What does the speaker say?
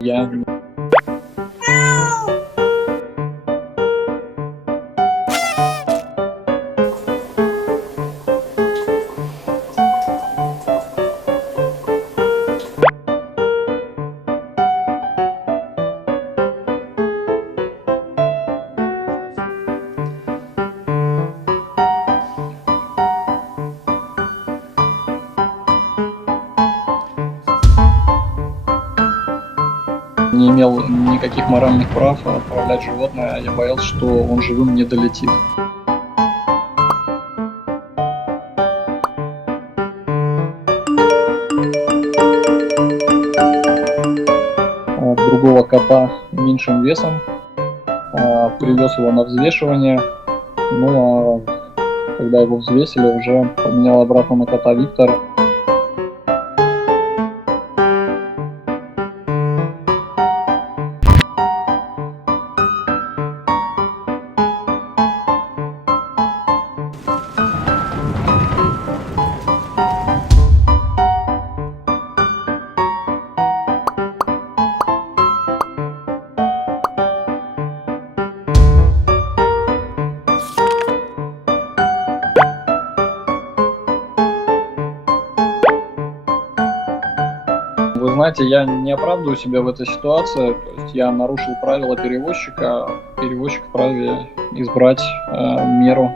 Я не имел никаких моральных прав отправлять животное, я боялся, что он живым не долетит. Другого кота меньшим весом, привез его на взвешивание, ну а когда его взвесили, уже поменял обратно на кота Виктора. Вы знаете, я не оправдываю себя в этой ситуации, то есть я нарушил правила перевозчика, перевозчик вправе избрать меру.